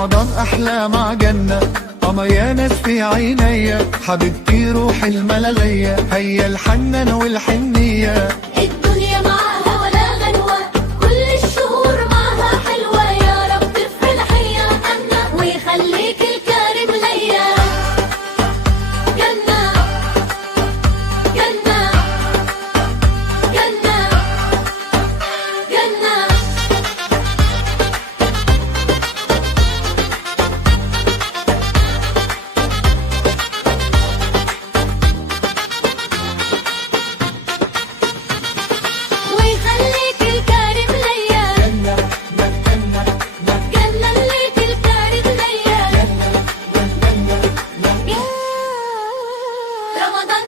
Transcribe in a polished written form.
رمضان أحلى مع جنة، قمر يا ناس في عينيا، حبيبتي روح الملالية، هيا الحنان والحنية. الدنيا معاها ولا غنوة، كل الشهور معاها حلوة، يا رب افرح يا أنا ويخليك الكريم ليا. جنة جنة جنة جنة. ويخليك الكريم ليا. جنة جنة جنة ليك الكريم ليا. جنة جنة رمضان